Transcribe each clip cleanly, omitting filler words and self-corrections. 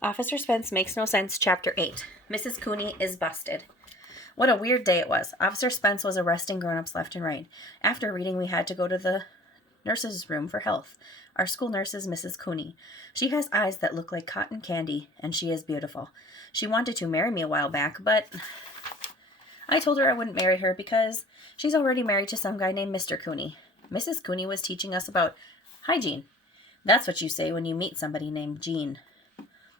Officer Spence Makes No Sense, Chapter 8. Mrs. Cooney is busted. What a weird day it was. Officer Spence was arresting grown-ups left and right. After reading, we had to go to the nurse's room for health. Our school nurse is Mrs. Cooney. She has eyes that look like cotton candy, and she is beautiful. She wanted to marry me a while back, but I told her I wouldn't marry her because she's already married to some guy named Mr. Cooney. Mrs. Cooney was teaching us about hygiene. That's what you say when you meet somebody named Jean.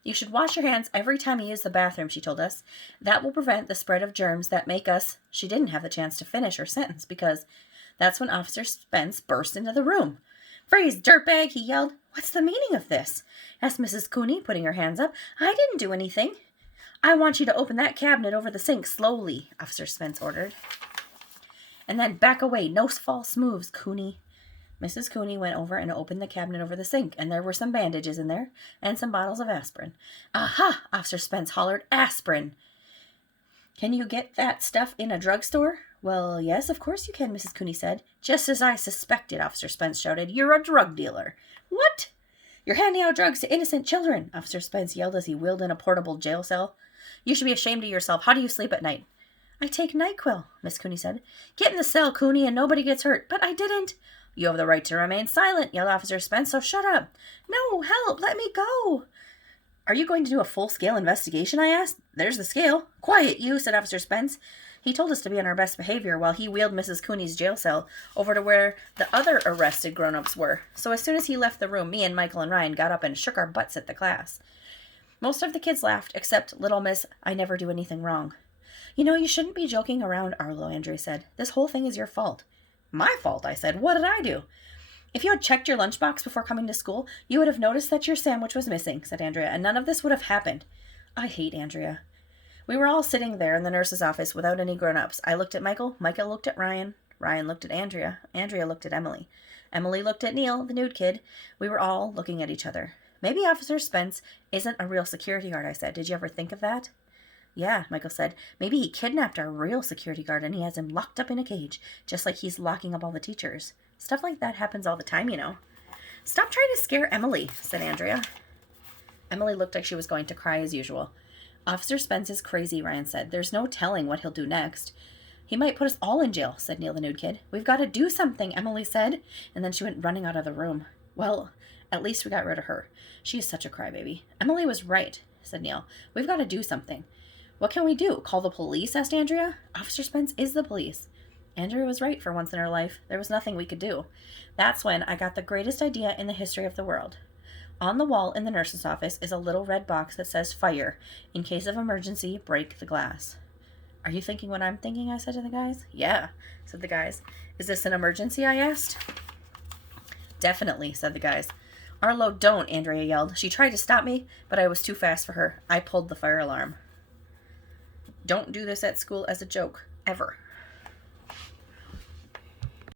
You should wash your hands every time you use the bathroom, she told us. That will prevent the spread of germs that make us... She didn't have the chance to finish her sentence because that's when Officer Spence burst into the room. "Freeze, dirtbag!" he yelled. "What's the meaning of this?" asked Mrs. Cooney, putting her hands up. "I didn't do anything." "I want you to open that cabinet over the sink slowly," Officer Spence ordered. "And then back away. No false moves, Cooney." Mrs. Cooney went over and opened the cabinet over the sink, and there were some bandages in there, and some bottles of aspirin. "Aha!" Officer Spence hollered. "Aspirin! Can you get that stuff in a drugstore?" "Well, yes, of course you can," Mrs. Cooney said. "Just as I suspected," Officer Spence shouted. "You're a drug dealer." "What?" "You're handing out drugs to innocent children," Officer Spence yelled as he wheeled in a portable jail cell. "You should be ashamed of yourself. How do you sleep at night?" "I take NyQuil," Miss Cooney said. "Get in the cell, Cooney, and nobody gets hurt." "But I didn't." "You have the right to remain silent," yelled Officer Spence, "so shut up." "No, help, let me go." "Are you going to do a full-scale investigation?" I asked. "There's the scale." "Quiet, you," said Officer Spence. He told us to be on our best behavior while he wheeled Mrs. Cooney's jail cell over to where the other arrested grown-ups were. So as soon as he left the room, me and Michael and Ryan got up and shook our butts at the class. Most of the kids laughed, except little Miss I Never Do Anything Wrong. "You know, you shouldn't be joking around, Arlo," Andrea said. "This whole thing is your fault." "My fault?" I said. "What did I do?" "If you had checked your lunchbox before coming to school, you would have noticed that your sandwich was missing," said Andrea, "and none of this would have happened." I hate Andrea. We were all sitting there in the nurse's office without any grown-ups. I looked at Michael. Michael looked at Ryan. Ryan looked at Andrea. Andrea looked at Emily. Emily looked at Neil, the nude kid. We were all looking at each other. "Maybe Officer Spence isn't a real security guard," I said. "Did you ever think of that?" "Yeah," Michael said. "Maybe he kidnapped our real security guard and he has him locked up in a cage, just like he's locking up all the teachers. Stuff like that happens all the time, you know." "Stop trying to scare Emily," said Andrea. Emily looked like she was going to cry as usual. "Officer Spence is crazy," Ryan said. "There's no telling what he'll do next." "He might put us all in jail," said Neil the nude kid. "We've got to do something," Emily said, and then she went running out of the room. "Well, at least we got rid of her. She is such a crybaby." "Emily was right," said Neil. "We've got to do something." "What can we do? Call the police?" asked Andrea. "Officer Spence is the police." Andrea was right for once in her life. There was nothing we could do. That's when I got the greatest idea in the history of the world. On the wall in the nurse's office is a little red box that says "Fire. In case of emergency, break the glass." "Are you thinking what I'm thinking?" I said to the guys. "Yeah," said the guys. "Is this an emergency?" I asked. "Definitely," said the guys. "Arlo, don't," Andrea yelled. She tried to stop me, but I was too fast for her. I pulled the fire alarm. Don't do this at school as a joke. Ever.